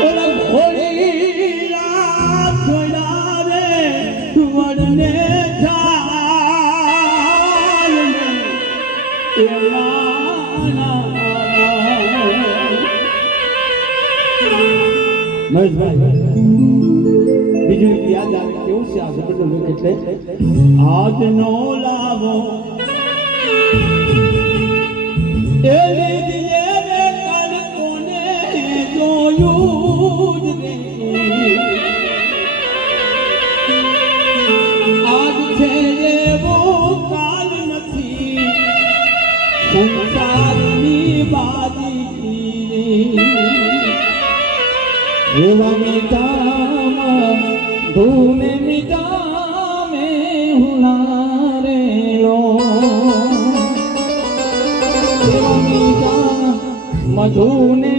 ઓલા ભોળી રાત જોયા રે વડને ચાલ બીજું યાદ આવે કેવું છે આ બધું લોક એટલે આજ નો લાવો એલી દિયે રે કાલ કોને જોયું જ રે આજ છે એવો કાલ નથી સંસારની બાજી એવા મીઠા ધૂને મીઠા મેં હુનારેલો એવા મીઠા મધુને